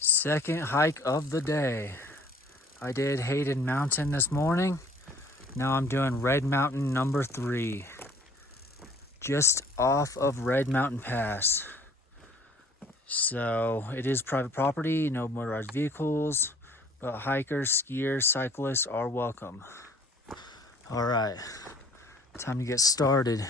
Second hike of the day. I did Hayden Mountain this morning. Now I'm doing Red Mountain number 3. Just off of Red Mountain Pass. So it is private property, no motorized vehicles, but hikers, skiers, cyclists are welcome. All right, time to get started.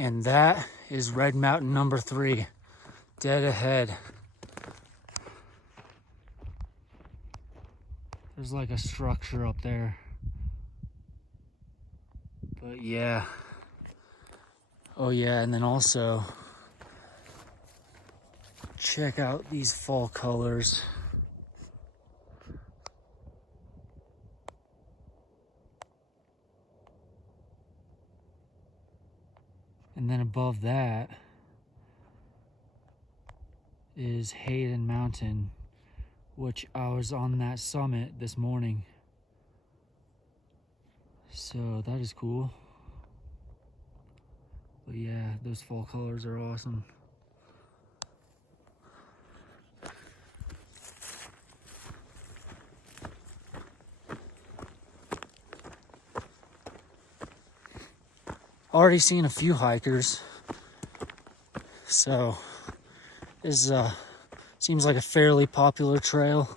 And that is Red Mountain number 3, dead ahead. There's like a structure up there. But yeah. Oh yeah, and then also check out these fall colors. And then above that is Hayden Mountain, which I was on that summit this morning. So that is cool. But yeah, those fall colors are awesome. Already seen a few hikers. So this seems like a fairly popular trail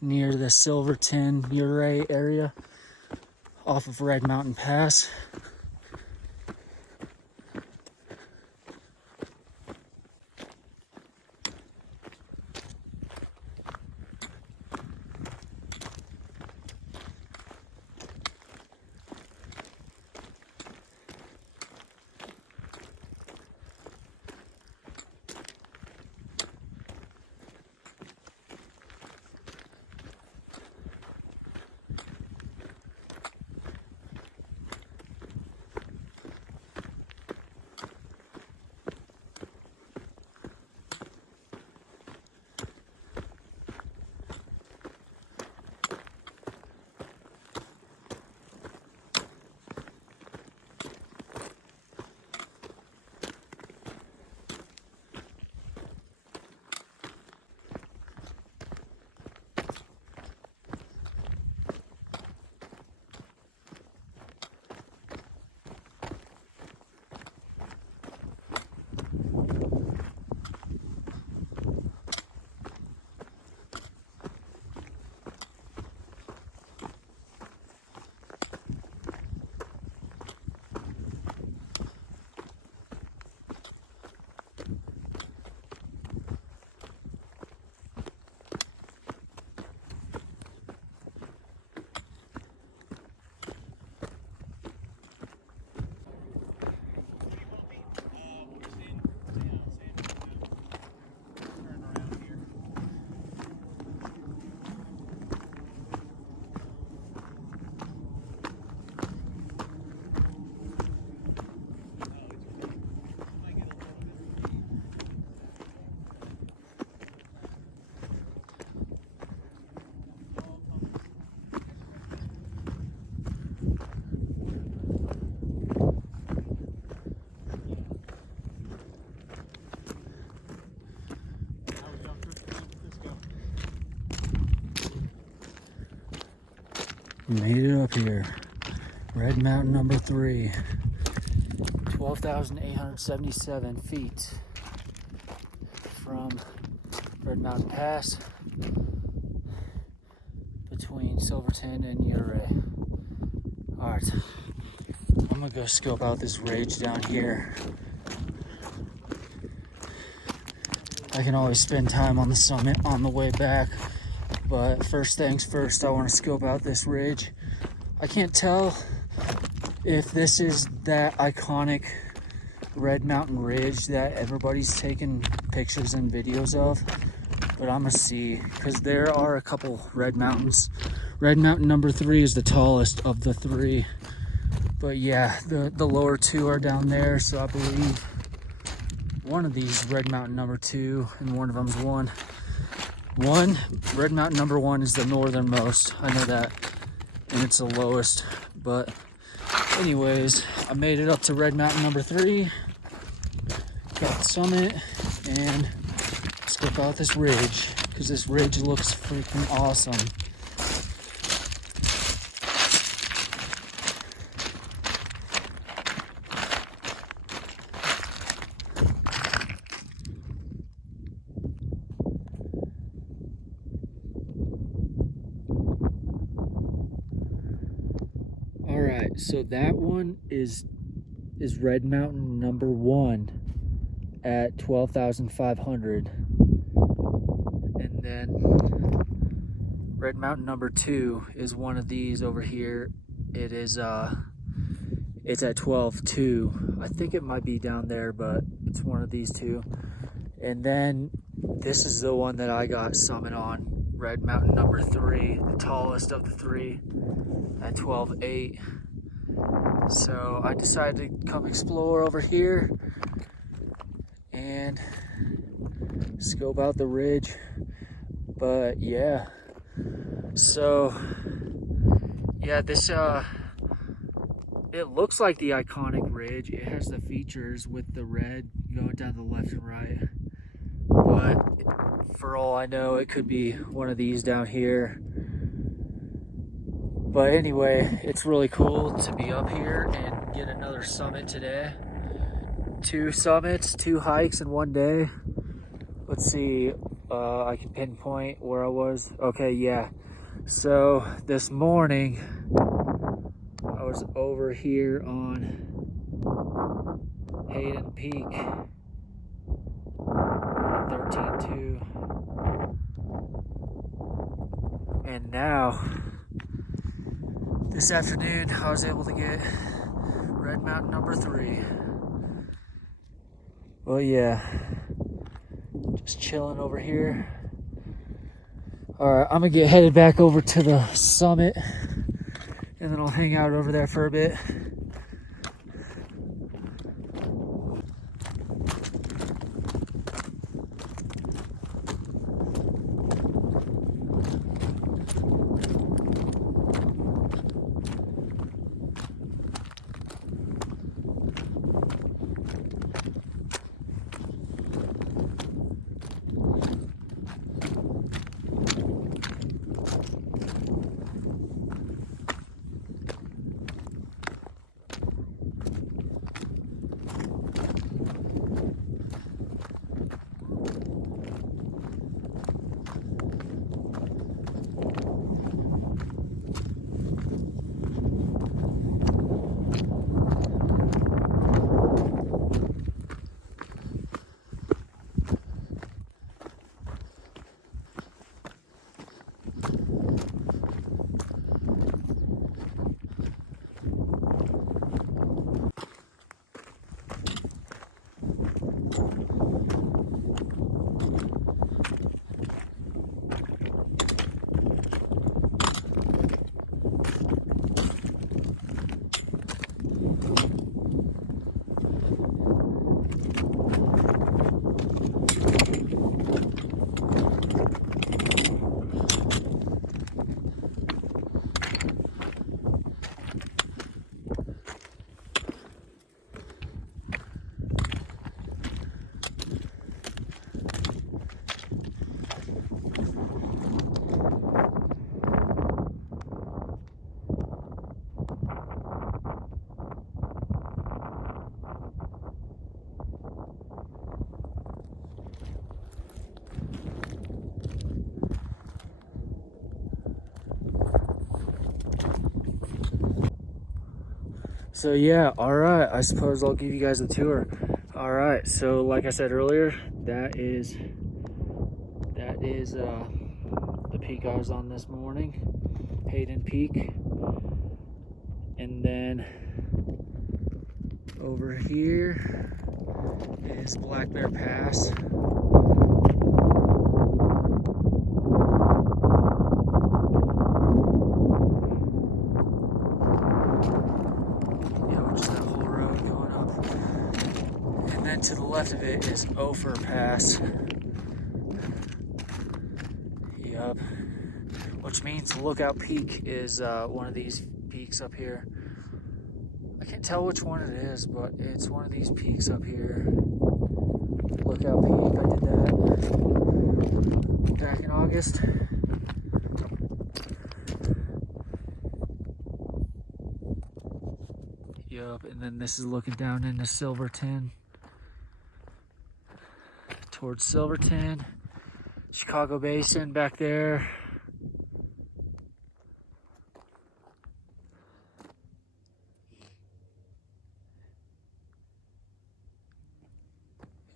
near the Silverton Uray area off of Red Mountain Pass. Made it up here. Red Mountain number 3. 12,877 feet from Red Mountain Pass between Silverton and Ouray. Alright, I'm gonna go scope out this ridge down here. I can always spend time on the summit on the way back, but first things first, I want to scope out this ridge. I can't tell if this is that iconic Red Mountain Ridge that everybody's taking pictures and videos of, but I'm gonna see, because there are a couple red mountains. Red Mountain number 3 is the tallest of the 3, but yeah, the lower 2 are down there, so I believe one of these Red Mountain number 2 and one of them's one. Red Mountain number 1 is the northernmost, I know that, and it's the lowest, but anyways, I made it up to Red Mountain number 3, got the summit, and scope out this ridge, because this ridge looks freaking awesome. Alright, so that one is Red Mountain number 1 at 12,500. And then Red Mountain number 2 is one of these over here. It is it's at 12.2. I think it might be down there, but it's one of these two. And then this is the one that I got summit on, Red Mountain number 3, the tallest of the 3 at 12.8. So I decided to come explore over here and scope out the ridge. But yeah, so yeah, this it looks like the iconic ridge. It has the features with the red going down the left and right, but for all I know, it could be one of these down here. But anyway, it's really cool to be up here and get another summit today. 2 summits, 2 hikes in one day. Let's see, I can pinpoint where I was. Okay, yeah. So this morning, I was over here on Hayden Peak, 13.2. And now, this afternoon, I was able to get Red Mountain number 3. Well, yeah, just chilling over here. All right, I'm gonna get headed back over to the summit, and then I'll hang out over there for a bit. So yeah, all right, I suppose I'll give you guys a tour. All right, so like I said earlier, that is the peak I was on this morning, Hayden Peak. And then over here is Black Bear Pass. To the left of it is Ophir Pass. Yup. Which means Lookout Peak is one of these peaks up here. I can't tell which one it is, but it's one of these peaks up here. Lookout Peak, I did that back in August. Yup, and then this is looking down into Silverton. Towards Silverton, Chicago Basin back there.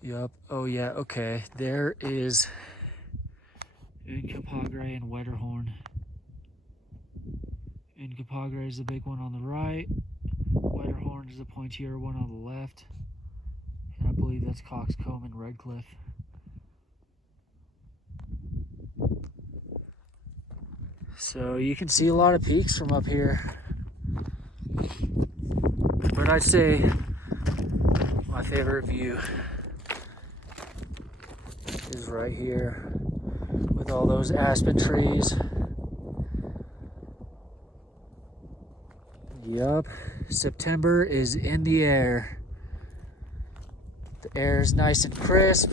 Yup, oh yeah, okay. There is Uncapagre and Wetterhorn. Uncapagre is the big one on the right. Wetterhorn is the pointier one on the left. And I believe that's Coxcomb and Redcliffe. So you can see a lot of peaks from up here. But I'd say my favorite view is right here with all those aspen trees. Yup, September is in the air. The air is nice and crisp.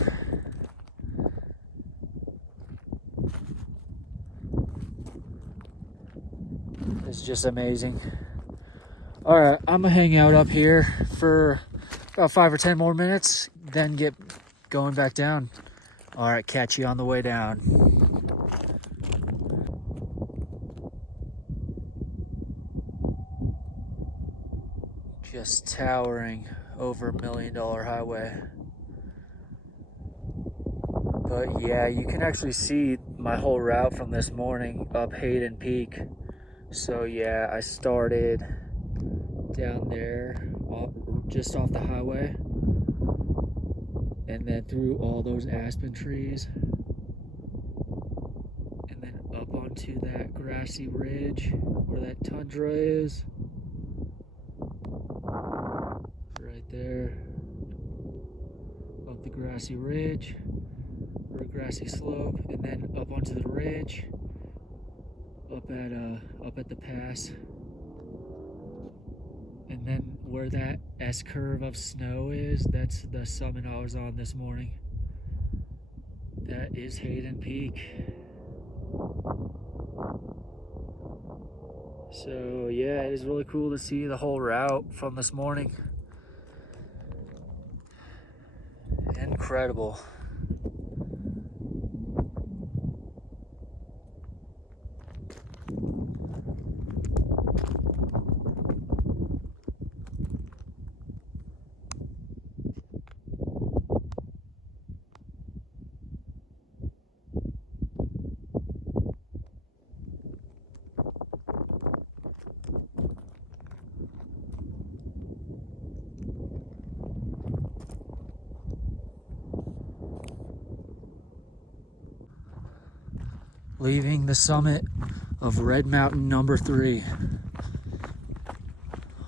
It's just amazing. All right, I'm gonna hang out up here for about 5 or 10 more minutes, then get going back down. All right, catch you on the way down. Just towering over $1 million highway. But yeah, you can actually see my whole route from this morning up Hayden Peak. So yeah, I started down there, just off the highway, and then through all those aspen trees, and then up onto that grassy ridge where that tundra is, right there, up the grassy ridge, or grassy slope, and then up onto the ridge, up at the pass. And then where that S-curve of snow is, that's the summit I was on this morning. That is Hayden Peak. So yeah, it is really cool to see the whole route from this morning. Incredible. Leaving the summit of Red Mountain number 3.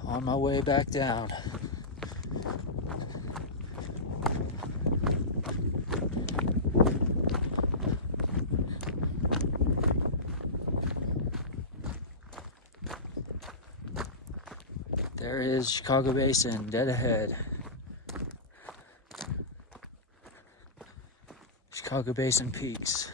On my way back down. There is Chicago Basin, dead ahead. Chicago Basin peaks.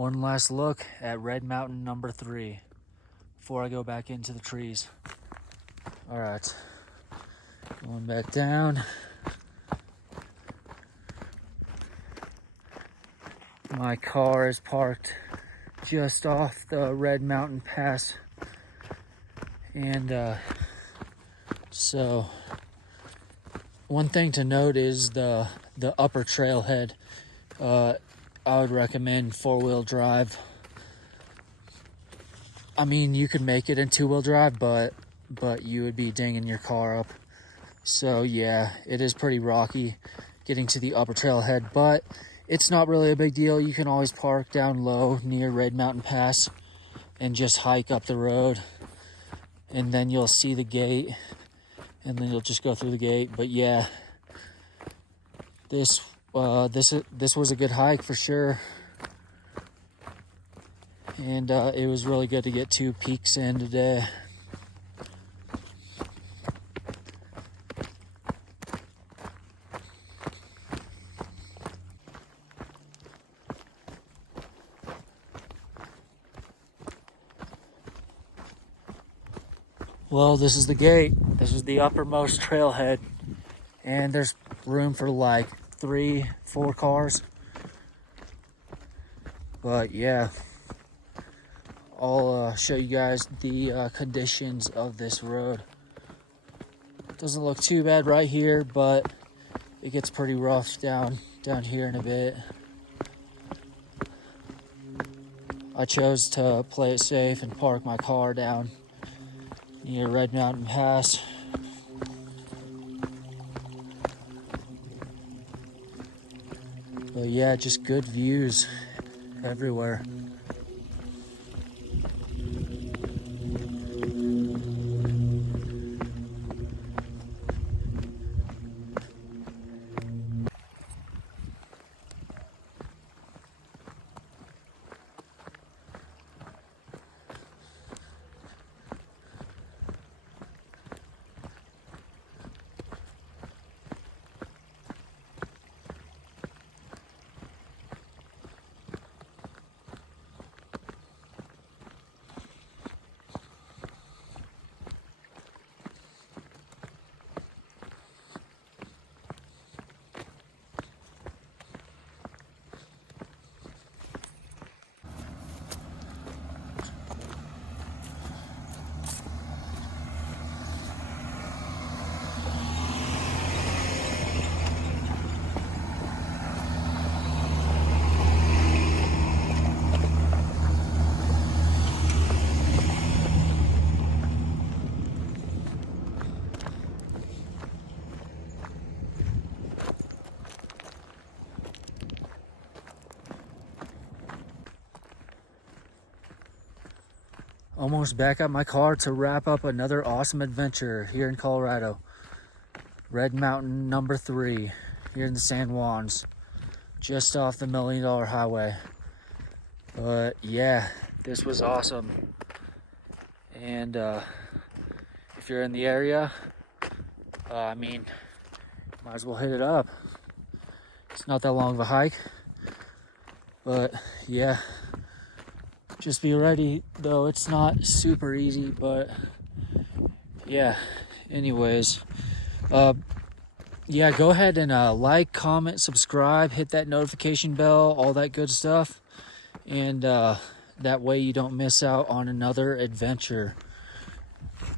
one last look at Red Mountain number 3 before I go back into the trees. All right, going back down. My car is parked just off the Red Mountain Pass, and so one thing to note is the upper trailhead. I would recommend 4-wheel drive. I mean, you could make it in 2-wheel drive, but you would be dinging your car up. So yeah, it is pretty rocky getting to the upper trailhead, but it's not really a big deal. You can always park down low near Red Mountain Pass and just hike up the road, and then you'll see the gate, and then you'll just go through the gate. But yeah, this was a good hike for sure, and it was really good to get 2 peaks in today. Well, this is the gate. This is the uppermost trailhead, and there's room for like 3-4 cars. But yeah, I'll show you guys the conditions of this road. Doesn't look too bad right here, but it gets pretty rough down here in a bit. I chose to play it safe and park my car down near Red Mountain Pass. But yeah, just good views everywhere. Almost back at my car to wrap up another awesome adventure here in Colorado. Red Mountain number 3 here in the San Juans, just off the $1 Million Highway. But yeah, this was awesome. And if you're in the area, I mean, might as well hit it up. It's not that long of a hike, but yeah. Just be ready, though it's not super easy, but yeah, anyways, yeah, go ahead and like, comment, subscribe, hit that notification bell, all that good stuff, and that way you don't miss out on another adventure.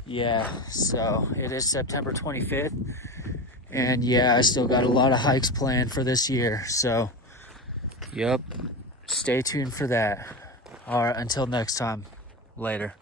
Yeah, so it is September 25th, and yeah, I still got a lot of hikes planned for this year, so yep, stay tuned for that. All right, until next time, later.